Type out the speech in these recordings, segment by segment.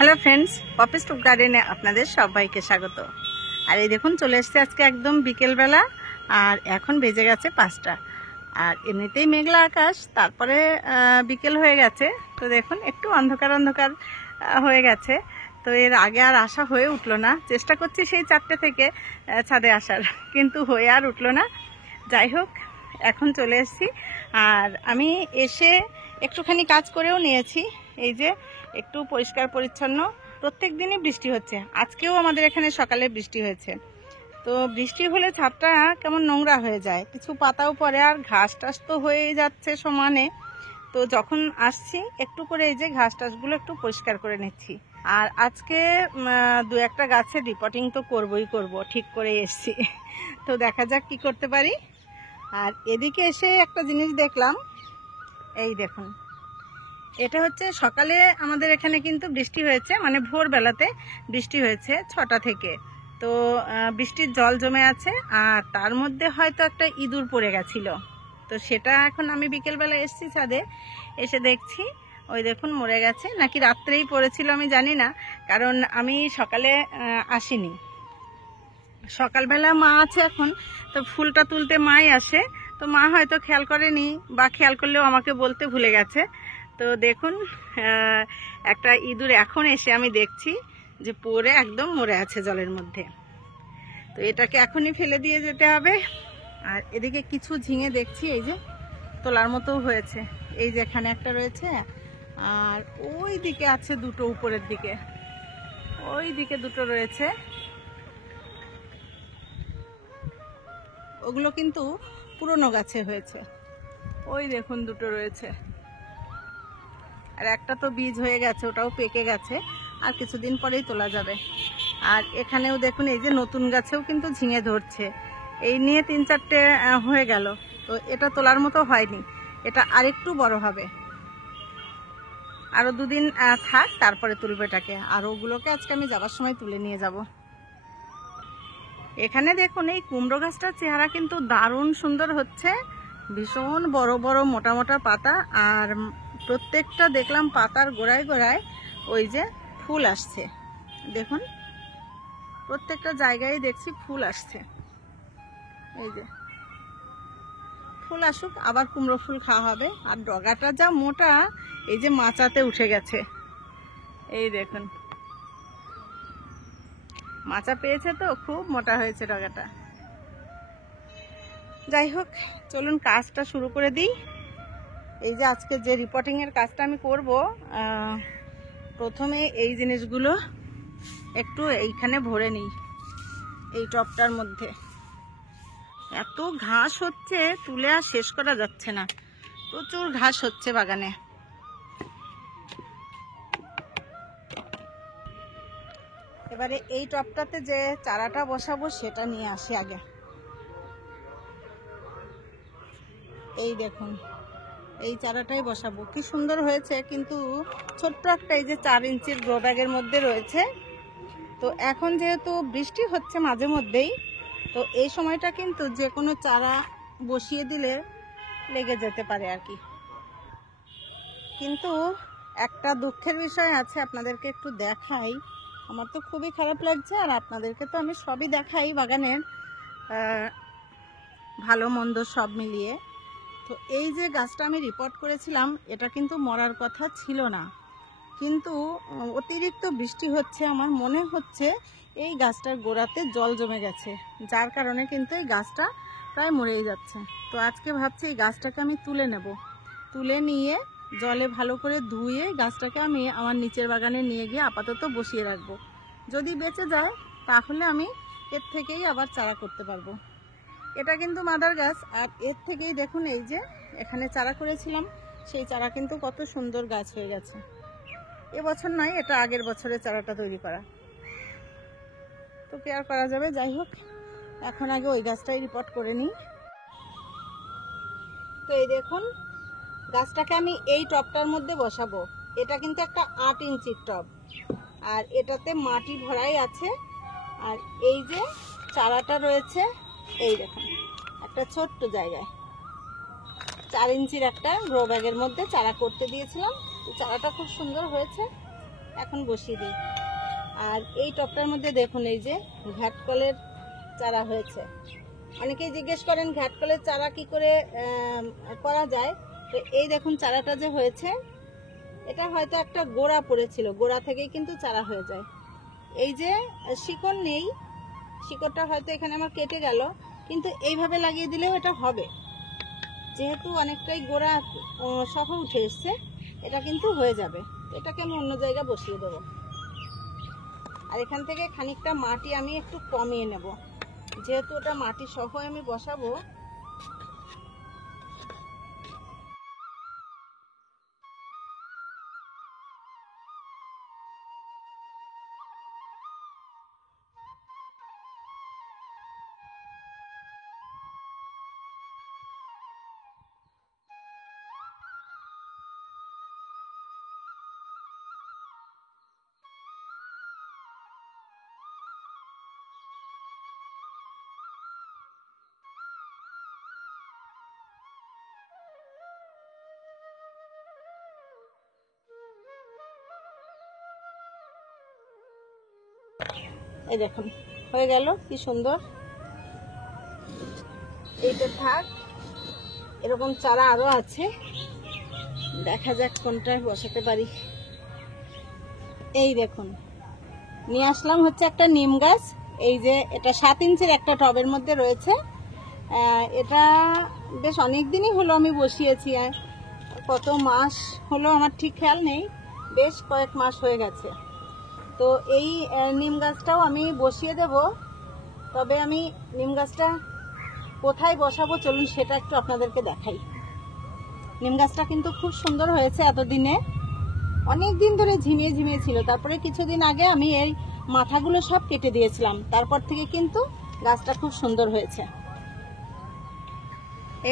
Hello friends, Poppy's top গার্ডেনে আপনাদের সবাইকে স্বাগত। আর এই দেখুন চলে এসছে আজকে একদম বিকেলবেলা, আর এখন বেজে গেছে 5টা। আর এমনিতেই মেঘলা আকাশ, তারপরে বিকেল হয়ে গেছে। তো দেখুন একটু অন্ধকার অন্ধকার হয়ে গেছে। তো এর আগে আর আসা হয়ে উঠলো না। চেষ্টা করছি সেই 4টে থেকে ছাদে আসার, কিন্তু হয়ে আর উঠলো না। যাই হোক, এখন চলে এসেছি। আর আমি এসে একটুখানি কাজ করেও নিয়েছি। এই যে একটু পরিষ্কার পরিচ্ছন্ন। প্রত্যেক দিনই বৃষ্টি হচ্ছে, আজকেও আমাদের এখানে সকালে বৃষ্টি হয়েছে। তো বৃষ্টি হলে ছাদটা কেমন নোংরা হয়ে যায়, কিছু পাতাও পড়ে, আর ঘাস টাস তো হয়ে যাচ্ছে সমানে। তো যখন আসছি একটু করে এই যে ঘাস টাসগুলো একটু পরিষ্কার করে নিচ্ছি। আর আজকে দু একটা গাছে রিপোর্টিং তো করবই করব, ঠিক করে এসছি। তো দেখা যাক কি করতে পারি। আর এদিকে এসে একটা জিনিস দেখলাম, এই দেখুন, এটা হচ্ছে সকালে আমাদের এখানে কিন্তু বৃষ্টি হয়েছে, মানে ভোরবেলাতে বৃষ্টি হয়েছে 6টা থেকে। তো বৃষ্টির জল জমে আছে, আর তার মধ্যে হয়তো একটা ইঁদুর পড়ে গেছিল। তো সেটা এখন আমি বিকেলবেলা এসেছি ছাদে, এসে দেখছি ওই দেখুন মরে গেছে, নাকি রাত্রেই পড়েছিল আমি জানি না, কারণ আমি সকালে আসিনি। সকালবেলা মা আছে এখন, তো ফুলটা তুলতে মাই আসে। তো মা হয়তো খেয়াল করেনি, বা খেয়াল করলেও আমাকে বলতে ভুলে গেছে। তো দেখুন একটা ইঁদুর এখন এসে আমি দেখছি যে পড়ে একদম মরে আছে জলের মধ্যে। তো এটাকে এখনই ফেলে দিয়ে যেতে হবে। আর এদিকে কিছু ঝিঙে দেখছি এই যে তোলার মতো হয়েছে, এই যে এখানে একটা রয়েছে, আর ওই দিকে আছে দুটো, উপরের দিকে ওই দিকে দুটো রয়েছে। ওগুলো কিন্তু পুরনো গাছে হয়েছে, ওই দেখুন দুটো রয়েছে। আর একটা তো বীজ হয়ে গেছে, ওটাও পেকে গেছে, আর কিছুদিন পরেই তোলা যাবে। আর এখানেও দেখুন এই যে নতুন গাছেও কিন্তু ঝিঙে ধরছে। এই নিয়ে 3-4টে হয়ে গেল। তো এটা তোলার মতো হয়নি, এটা আরেকটু বড় হবে, আরো 2 দিন থাক, তারপরে তুলবে এটাকে। আর ওগুলোকে আজকে আমি যাবার সময় তুলে নিয়ে যাব। এখানে দেখুন এই কুমড়ো গাছটার চেহারা কিন্তু দারুণ সুন্দর হচ্ছে, ভীষণ বড় বড় মোটা মোটা পাতা। আর প্রত্যেকটা দেখলাম পাতার গোড়ায় গোড়ায় ওই যে ফুল আসছে, দেখুন প্রত্যেকটা জায়গায় দেখছি ফুল আসছে। এই যে ফুল আসুক, আবার কুমড়ো ফুল খাওয়া হবে। আর ডগাটা যা মোটা, এই যে মাচাতে উঠে গেছে, এই দেখুন মাচা পেয়েছে, তো খুব মোটা হয়েছে ডগাটা। যাই হোক, চলুন কাজটা শুরু করে দিই। এই যে আজকে যে রিপোর্টিং এর কাজটা আমি করব, প্রথমে এই জিনিসগুলো একটু এইখানে ভরে নিই, এই টবটার মধ্যে। এত ঘাস হচ্ছে, তুলে আর শেষ করা যাচ্ছে না, প্রচুর ঘাস হচ্ছে বাগানে। এবারে এই টবটাতে যে চারাটা বসাবো সেটা নিয়ে আসি আগে। এই দেখুন এই চারাটাই বসাবো, কি সুন্দর হয়েছে, কিন্তু ছোট্ট একটা এই যে 4 ইঞ্চির গ্রো ব্যাগের মধ্যে রয়েছে। তো এখন যেহেতু বৃষ্টি হচ্ছে মাঝে মধ্যেই, তো এই সময়টা কিন্তু যে কোনো চারা বসিয়ে দিলে লেগে যেতে পারে আর কি। কিন্তু একটা দুঃখের বিষয় আছে, আপনাদেরকে একটু দেখাই। আমার তো খুবই খারাপ লাগছে, আর আপনাদেরকে তো আমি সবই দেখাই বাগানের ভালো মন্দ সব মিলিয়ে। তো এই যে গাছটা আমি রিপোর্ট করেছিলাম, এটা কিন্তু মরার কথা ছিল না, কিন্তু অতিরিক্ত বৃষ্টি হচ্ছে, আমার মনে হচ্ছে এই গাছটার গোড়াতে জল জমে গেছে, যার কারণে কিন্তু এই গাছটা প্রায় মরেই যাচ্ছে। তো আজকে ভাবছি এই গাছটাকে আমি তুলে নেব, তুলে নিয়ে জলে ভালো করে ধুয়ে গাছটাকে আমি আমার নিচের বাগানে নিয়ে গিয়ে আপাতত বসিয়ে রাখবো। যদি বেঁচে যায় তাহলে আমি এর থেকেই আবার চারা করতে পারবো। এটা কিন্তু মাদার গাছ, আর এর থেকেই দেখুন এই যে এখানে চারা করেছিলাম, সেই চারা কিন্তু কত সুন্দর গাছ হয়ে গেছে। এবছর নয়, এটা আগের বছরের চারাটা তৈরি করা, তো কেয়ার করা যাবে। যাই হোক, এখন আগে ওই গাছটাই রিপোর্ট করে নিই। তো এই দেখুন গাছটাকে আমি এই টবটার মধ্যে বসাবো। এটা কিন্তু একটা 8 ইঞ্চির টব, আর এটাতে মাটি ভরাই আছে। আর এই যে চারাটা রয়েছে, এই দেখুন একটা ছোট্ট জায়গায় 4 ইঞ্চির একটা গ্রো ব্যাগের মধ্যে চারা করতে দিয়েছিলাম। চারাটা খুব সুন্দর হয়েছে, এখন বসিয়ে দিই। আর এই টবটার মধ্যে দেখুন এই যে ঘাটকলের চারা হয়েছে। অনেকেই জিজ্ঞেস করেন ঘাটকলের চারা কি করে করা যায়। তো এই দেখুন চারাটা যে হয়েছে, এটা হয়তো একটা গোড়া পড়েছিল, গোড়া থেকেই কিন্তু চারা হয়ে যায়। এই যে শিকড় নেই, শিকড়টা হয়তো এখানে আমার কেটে গেল, কিন্তু এইভাবে লাগিয়ে দিলেও এটা হবে। যেহেতু অনেকটাই গোড়া সহ উঠে এসছে, এটা কিন্তু হয়ে যাবে। এটাকে আমি অন্য জায়গায় বসিয়ে দেবো। আর এখান থেকে খানিকটা মাটি আমি একটু কমিয়ে নেব, যেহেতু ওটা মাটি সহ আমি বসাবো। এই দেখুন হয়ে গেল, কি সুন্দর। এইটা থাক, এরকম চারা আরো আছে, দেখা যাক কোনটায় বসাতে পারি। এই দেখুন নিয়ে আসলাম হচ্ছে একটা নিম গাছ। এই যে এটা 7 ইঞ্চির একটা টবের মধ্যে রয়েছে। এটা বেশ অনেক দিনই হলো আমি বসিয়েছি, কত মাস হলো আমার ঠিক খেয়াল নেই, বেশ কয়েক মাস হয়ে গেছে। তো এই নিম গাছটাও আমি বসিয়ে দেব। তবে আমি নিম গাছটা কোথায় বসাবো চলুন সেটা একটু আপনাদেরকে দেখাই। নিম গাছটা কিন্তু খুব সুন্দর হয়েছে, এতদিনে অনেক দিন ধরে ঝিমিয়ে ঝিমিয়ে ছিল। তারপরে কিছুদিন আগে আমি এই মাথাগুলো সব কেটে দিয়েছিলাম, তারপর থেকে কিন্তু গাছটা খুব সুন্দর হয়েছে।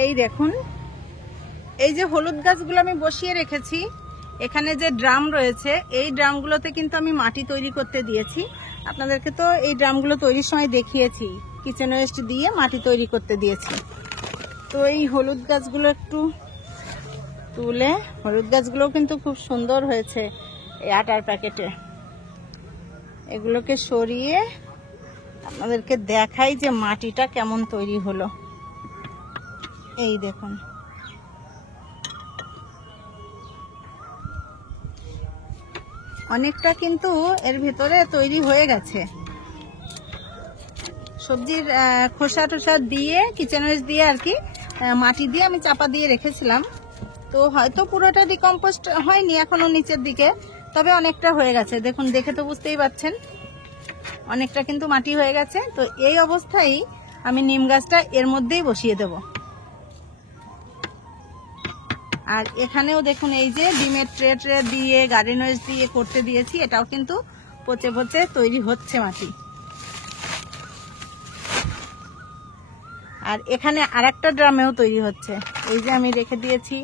এই দেখুন এই যে হলুদ গাছগুলো আমি বসিয়ে রেখেছি, এখানে যে ড্রাম রয়েছে এই ড্রামগুলোতে কিন্তু আমি মাটি তৈরি করতে দিয়েছি। আপনাদেরকে তো এই ড্রামগুলো তৈরির সময় দেখিয়েছি, কিচেন ওয়েস্ট দিয়ে মাটি তৈরি করতে দিয়েছি। তো এই হলুদ গাছগুলো একটু তুলে, হলুদ গাছগুলোও কিন্তু খুব সুন্দর হয়েছে এই আটার প্যাকেটে। এগুলোকে সরিয়ে আপনাদেরকে দেখাই যে মাটিটা কেমন তৈরি হলো। এই দেখুন অনেকটা কিন্তু এর ভিতরে তৈরি হয়ে গেছে। সবজির খোসা টোসা দিয়ে, কিচেন ওয়েস্ট দিয়ে আর কি, মাটি দিয়ে আমি চাপা দিয়ে রেখেছিলাম। তো হয়তো পুরোটা ডিকম্পোস্ট হয়নি এখনো নিচের দিকে, তবে অনেকটা হয়ে গেছে। দেখুন দেখে তো বুঝতেই পারছেন অনেকটা কিন্তু মাটি হয়ে গেছে। তো এই অবস্থায় আমি নিম গাছটা এর মধ্যেই বসিয়ে দেব। আর এখানেও দেখুন এই যে ডিমের ট্রে দিয়ে গার্ডেন ওয়েস্ট দিয়ে করতে দিয়েছি, এটাও কিন্তু পচে পচে তৈরি হচ্ছে মাটি। আর এখানে আরেকটা ড্রামেও তৈরি হচ্ছে। এই যে আমি রেখে দিয়েছি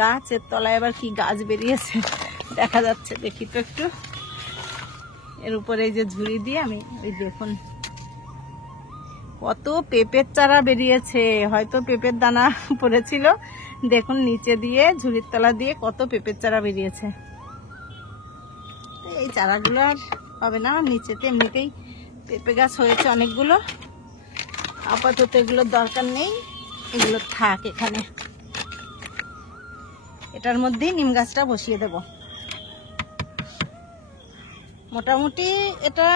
গাছের তলায়, আবার কি গাছ বেরিয়েছে দেখা যাচ্ছে, দেখি তো একটু। এর উপরে এই যে ঝুড়ি দিয়ে আমি, এই দেখুন কত পেঁপের চারা বেরিয়েছে, হয়তো পেঁপের দানা পড়েছিল। দেখুন নিচে দিয়ে ঝুড়ির তলা দিয়ে কত পেঁপের চারা বেরিয়েছে। এই চারাগুলো আর হবে না, নিচেতে এমনিতেই পেঁপে গাছ হয়েছে অনেকগুলো, আপাতত এগুলোর দরকার নেই, এগুলো থাক এখানে। এটার মধ্যেই নিম গাছটা বসিয়ে দেব। মোটামুটি এটা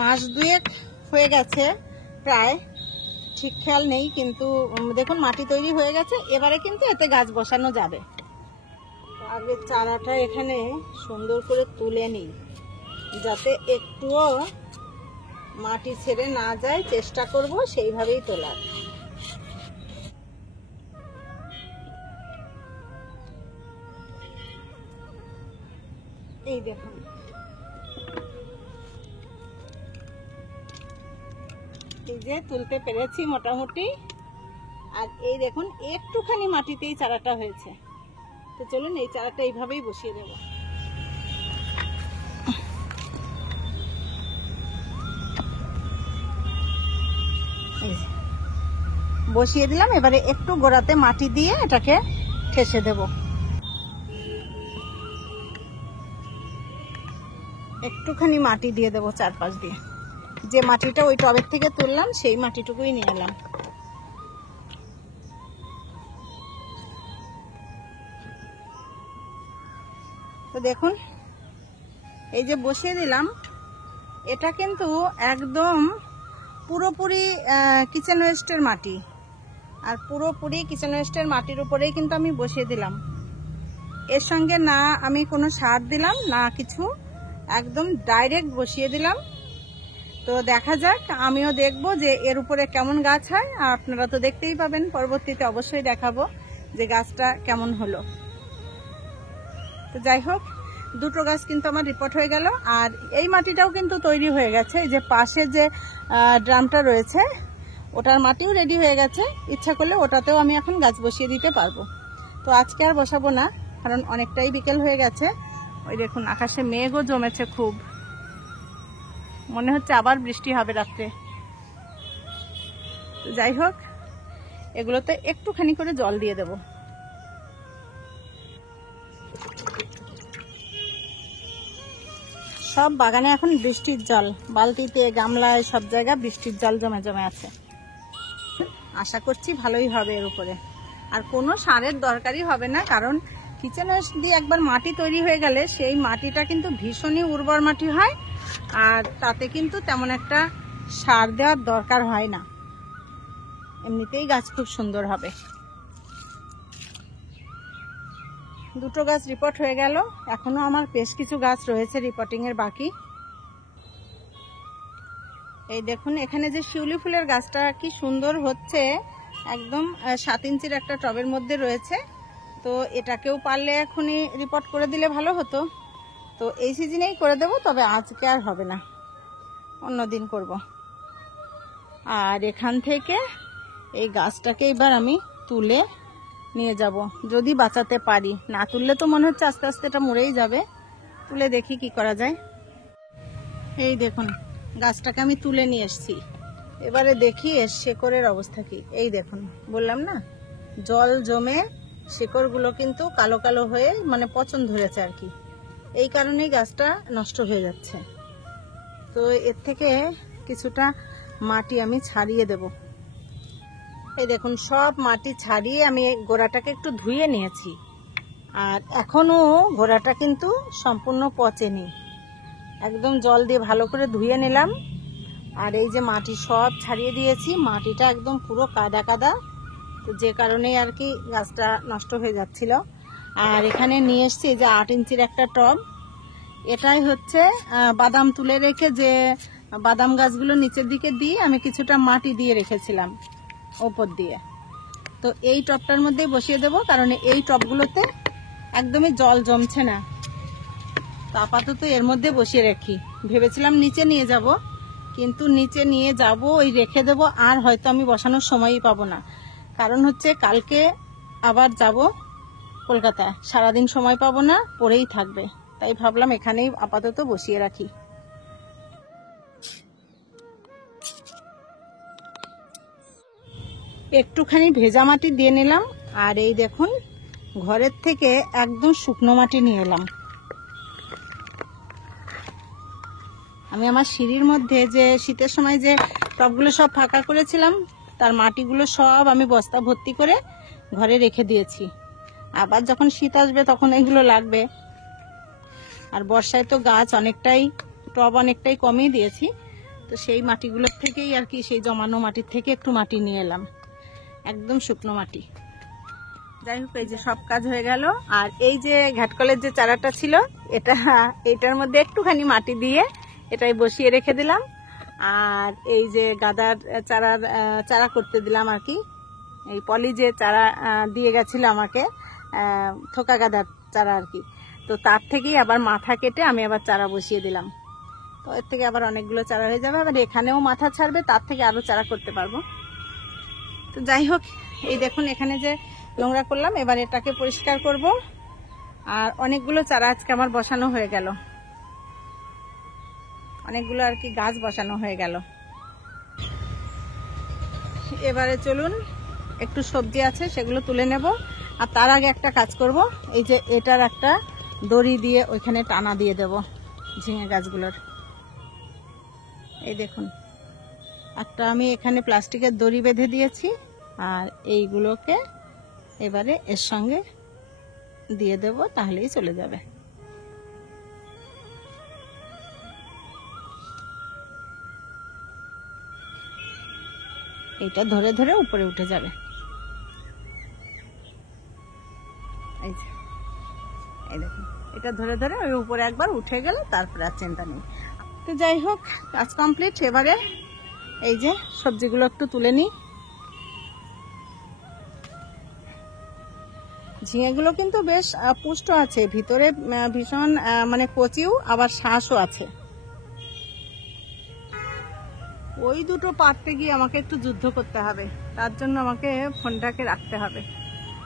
মাস 2 হয়ে গেছে প্রায়, ঠিক খেয়াল নেই, কিন্তু দেখুন মাটি তৈরি হয়ে গেছে। এবারে কিন্তু এতে গাছ বসানো যাবে। আগে চারাটা এখানে সুন্দর করে তুলে নিই, যাতে একটুও মাটি ছেড়ে না যায়, চেষ্টা করব সেইভাবেই তোলার। এই দেখুন এই যে তুলতে পেরেছি মোটামুটি। আর এই দেখুন একটুখানি মাটিতেই চারাটা হয়েছে। তো চলুন এই চারাটা এইভাবেই বসিয়ে দেব। বসিয়ে দিলাম, এবারে একটু গোড়াতে মাটি দিয়ে এটাকে ঠেসে দেব। একটুখানি মাটি দিয়ে দেবো চারপাশ দিয়ে। যে মাটিটা ওই টবের থেকে তুললাম সেই মাটিটুকুই নিয়ে এলাম। তো দেখুন এই যে বসিয়ে দিলাম, এটা কিন্তু একদম পুরোপুরি কিচেন ওয়েস্টের মাটি, আর পুরোপুরি কিচেন ওয়েস্টের মাটির উপরেই কিন্তু আমি বসিয়ে দিলাম। এর সঙ্গে না আমি কোনো সার দিলাম না কিছু, একদম ডাইরেক্ট বসিয়ে দিলাম। তো দেখা যাক, আমিও দেখবো যে এর উপরে কেমন গাছ হয়, আর আপনারা তো দেখতেই পাবেন, পরবর্তীতে অবশ্যই দেখাবো যে গাছটা কেমন হলো। তো যাই হোক, দুটো গাছ কিন্তু আমার রিপোর্ট হয়ে গেল। আর এই মাটিটাও কিন্তু তৈরি হয়ে গেছে, যে পাশে যে ড্রামটা রয়েছে ওটার মাটিও রেডি হয়ে গেছে। ইচ্ছা করলে ওটাতেও আমি এখন গাছ বসিয়ে দিতে পারবো। তো আজকে আর বসাবো না, কারণ অনেকটাই বিকেল হয়ে গেছে। ওই দেখুন আকাশে মেঘও জমেছে খুব, মনে হচ্ছে আবার বৃষ্টি হবে রাত্রে। তো যাই হোক, এগুলোতে একটুখানি করে জল দিয়ে দেব। সব বাগানে এখন বৃষ্টির জল, বালতিতে গামলায় সব জায়গায় বৃষ্টির জল জমে জমে আছে। আশা করছি ভালোই হবে এর উপরে। আর কোনো সারের দরকারই হবে না, কারণ কিচেন ওয়েস্ট দিয়ে একবার মাটি তৈরি হয়ে গেলে সেই মাটিটা কিন্তু ভীষণই উর্বর মাটি হয়, আর তাতে কিন্তু তেমন একটা সার দেওয়ার দরকার হয় না, এমনিতেই গাছ খুব সুন্দর হবে। দুটো গাছ রিপোর্ট হয়ে গেল, এখনো আমার বেশ কিছু গাছ রয়েছে রিপোর্টিং এর বাকি। এই দেখুন এখানে যে শিউলি ফুলের গাছটা কি সুন্দর হচ্ছে, একদম 7 ইঞ্চির একটা টবের মধ্যে রয়েছে। তো এটাকেও পারলে এখনই রিপোর্ট করে দিলে ভালো হতো। তো এই সিজনেই করে দেব, তবে আজকে আর হবে না, অন্যদিন করব। আর এখান থেকে এই গাছটাকে এবার আমি তুলে নিয়ে যাব, যদি বাঁচাতে পারি। না তুললে তো মনে হচ্ছে আস্তে আস্তে এটা মরেই যাবে। তুলে দেখি কি করা যায়। এই দেখুন গাছটাকে আমি তুলে নিয়ে এসেছি। এবারে দেখি এর শেকড়ের অবস্থা কি। এই দেখুন, বললাম না জল জমে শেকড়গুলো কিন্তু কালো কালো হয়ে মানে পচন ধরেছে আর কি, এই কারণেই গাছটা নষ্ট হয়ে যাচ্ছে। তো এর থেকে কিছুটা মাটি আমি ছাড়িয়ে দেব। এই দেখুন সব মাটি ছাড়িয়ে আমি গোড়াটাকে একটু ধুয়ে নিয়েছি, আর এখনো গোড়াটা কিন্তু সম্পূর্ণ পচেনি। একদম জল দিয়ে ভালো করে ধুয়ে নিলাম, আর এই যে মাটি সব ছাড়িয়ে দিয়েছি, মাটিটা একদম পুরো কাদা কাদা, তো যে কারণেই আর কি গাছটা নষ্ট হয়ে যাচ্ছিল। আর এখানে নিয়ে এসছি যে 8 ইঞ্চির একটা টব, এটাই হচ্ছে বাদাম তুলে রেখে যে বাদাম গাছগুলো নিচের দিকে দিয়ে আমি কিছুটা মাটি দিয়ে রেখেছিলাম ওপর দিয়ে। তো এই টবটার মধ্যেই বসিয়ে দেব, কারণ এই টবগুলোতে একদমই জল জমছে না। তো আপাতত এর মধ্যে বসিয়ে রাখি। ভেবেছিলাম নিচে নিয়ে যাব, কিন্তু নিচে নিয়ে যাব ওই রেখে দেব, আর হয়তো আমি বসানোর সময়ই পাবো না। কারণ হচ্ছে কালকে আবার যাব কলকাতায়, সারাদিন সময় পাবো না, পড়েই থাকবে। তাই ভাবলাম এখানেই আপাতত বসিয়ে রাখি। একটুখানি ভেজা মাটি দিয়ে নিলাম, আর এই দেখুন ঘরের থেকে একদম শুকনো মাটি নিয়ে এলাম। আমি আমার সিঁড়ির মধ্যে যে শীতের সময় যে টবগুলো সব ফাঁকা করেছিলাম, তার মাটিগুলো সব আমি বস্তা ভর্তি করে ঘরে রেখে দিয়েছি। আবার যখন শীত আসবে তখন এগুলো লাগবে। আর বর্ষায় তো গাছ অনেকটাই, টব অনেকটাই কমিয়ে দিয়েছি, তো সেই মাটিগুলোর থেকেই আর কি, সেই জমানো মাটির থেকে একটু মাটি নিয়ে এলাম, একদম শুকনো মাটি। যাই হোক, এই যে সব কাজ হয়ে গেল। আর এই যে ঘাটকলের যে চারাটা ছিল, এটার মধ্যে একটুখানি মাটি দিয়ে এটাই বসিয়ে রেখে দিলাম। আর এই যে গাঁদার চারা করতে দিলাম আর কি, এই পলি যে চারা দিয়ে গেছিল আমাকে, থোকা গাঁদার চারা আর কি, তো তার থেকেই আবার মাথা কেটে আমি আবার চারা বসিয়ে দিলাম। তো এর থেকে আবার অনেকগুলো চারা হয়ে যাবে, আবার এখানেও মাথা ছাড়বে, তার থেকে আরো চারা করতে পারবো। তো যাই হোক, এই দেখুন এখানে যে নোংরা করলাম, এবার এটাকে পরিষ্কার করব। আর অনেকগুলো চারা আজকে আমার বসানো হয়ে গেল, অনেকগুলো আর কি গাছ বসানো হয়ে গেল। এবারে চলুন, একটু সবজি আছে সেগুলো তুলে নেব। আর তার আগে একটা কাজ করব, এই যে এটার একটা দড়ি দিয়ে ওইখানে টানা দিয়ে দেব, ঝিঙে গাছগুলোর। এই দেখুন, একটা আমি এখানে প্লাস্টিকের দড়ি বেঁধে দিয়েছি, আর এইগুলোকে এবারে এর সঙ্গে দিয়ে দেব, তাহলেই চলে যাবে। এটা ধরে ধরে উপরে উঠে যাবে। এই যে, এই দেখুন, এটা ধরে ধরে ওই উপরে একবার উঠে গেলে তারপরে আর চিন্তা নেই। তো যাই হোক, কাজ কমপ্লিট। এবারে এই যে সবজিগুলো একটু তুলে নিই। ঝিঙেগুলো কিন্তু বেশ পুষ্ট আছে, ভিতরে ভীষণ মানে কচিও, আবার শ্বাসও আছে। ওই দুটো পারতে গিয়ে আমাকে একটু যুদ্ধ করতে হবে, তার জন্য আমাকে ফোনটাকে রাখতে হবে।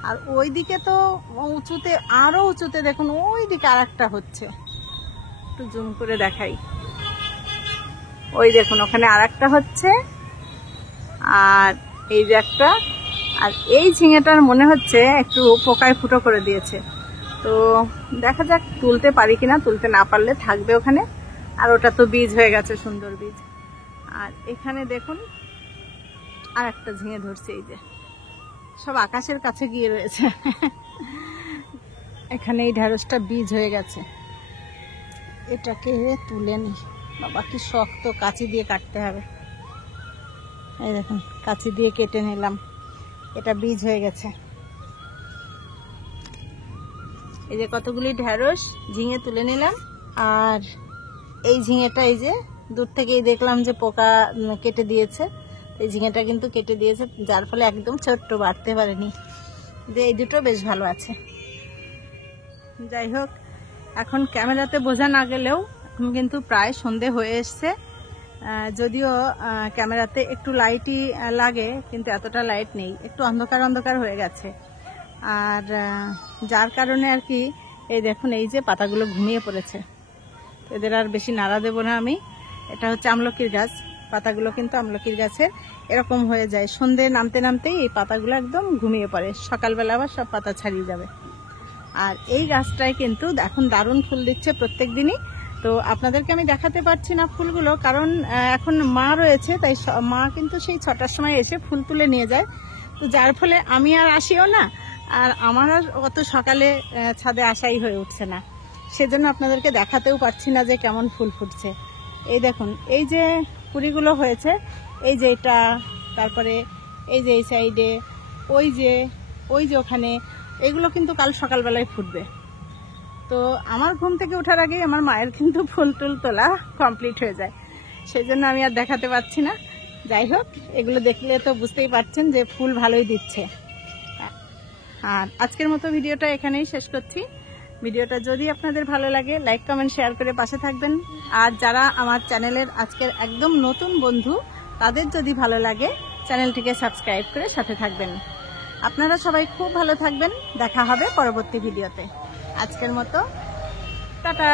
আর ওই দিকে তো উঁচুতে, আরো উঁচুতে দেখুন, ওই দিকে আর একটা হচ্ছে, একটু জুম করে দেখাই। ওই দেখুন, ওখানে আর একটা হচ্ছে, আর এই যে একটা। আর এই ঝিঙেটার মনে হচ্ছে একটু পোকায় ফুটো করে দিয়েছে, তো দেখা যাক তুলতে পারি কিনা। তুলতে না পারলে থাকবে ওখানে। আর ওটা তো বীজ হয়ে গেছে, সুন্দর বীজ। আর এখানে দেখুন আর একটা ঝিঙে ধরছে, এই যে সব আকাশের কাছে গিয়ে রয়েছে। এখানে এই ঢেঁড়সটা বীজ হয়ে গেছে, এটাকে তুলে নি। বাবা কি শক্ত, কাঁচি দিয়ে কাটতে হবে। এই দেখুন, কাঁচি দিয়ে কেটে নিলাম, এটা বীজ হয়ে গেছে। এই যে কতগুলি ঢেঁড়স ঝিঙে তুলে নিলাম। আর এই ঝিঙেটা এই যে দূর থেকেই দেখলাম যে পোকা কেটে দিয়েছে, এই ঝিঙেটা কিন্তু কেটে দিয়েছে, যার ফলে একদম ছোট্ট, বাড়তে পারেনি। যে এই দুটো বেশ ভালো আছে। যাই হোক, এখন ক্যামেরাতে বোঝা না গেলেও এখন কিন্তু প্রায় সন্ধে হয়ে এসছে। যদিও ক্যামেরাতে একটু লাইটই লাগে, কিন্তু এতটা লাইট নেই, একটু অন্ধকার অন্ধকার হয়ে গেছে। আর যার কারণে আর কি, এই দেখুন, এই যে পাতাগুলো ঘুমিয়ে পড়েছে, এদের আর বেশি নাড়া দেবো না আমি। এটা হচ্ছে আমলকির গাছ, পাতাগুলো কিন্তু আমলকির গাছের এরকম হয়ে যায়, সন্ধে নামতে নামতেই এই পাতাগুলো একদম ঘুমিয়ে পড়ে, সকালবেলা আবার সব পাতা ছাড়িয়ে যাবে। আর এই গাছটায় কিন্তু এখন দারুণ ফুল দিচ্ছে প্রত্যেক দিনই। তো আপনাদেরকে আমি দেখাতে পারছি না ফুলগুলো, কারণ এখন মা রয়েছে, তাই মা কিন্তু সেই 6টার সময় এসে ফুল তুলে নিয়ে যায়। তো যার ফলে আমি আর আসিও না, আর আমার আর অত সকালে ছাদে আসাই হয়ে উঠছে না, সেজন্য আপনাদেরকে দেখাতেও পারছি না যে কেমন ফুল ফুটছে। এই দেখুন, এই যে কুড়িগুলো হয়েছে, এই যে এটা, তারপরে এই যে এই সাইডে, ওই যে ওখানে, এগুলো কিন্তু কাল সকালবেলায় ফুটবে। তো আমার ঘুম থেকে ওঠার আগেই আমার মায়ের কিন্তু ফুল টুল তোলা কমপ্লিট হয়ে যায়, সেই জন্য আমি আর দেখাতে পারছি না। যাই হোক, এগুলো দেখলে তো বুঝতেই পারছেন যে ফুল ভালোই দিচ্ছে। আর আজকের মতো ভিডিওটা এখানেই শেষ করছি। ভিডিওটা যদি আপনাদের ভালো লাগে, লাইক কমেন্ট শেয়ার করে পাশে থাকবেন। আর যারা আমার চ্যানেলের আজকের একদম নতুন বন্ধু, তাদের যদি ভালো লাগে চ্যানেলটিকে সাবস্ক্রাইব করে সাথে থাকবেন। আপনারা সবাই খুব ভালো থাকবেন, দেখা হবে পরবর্তী ভিডিওতে। আজকের মতো টাটা।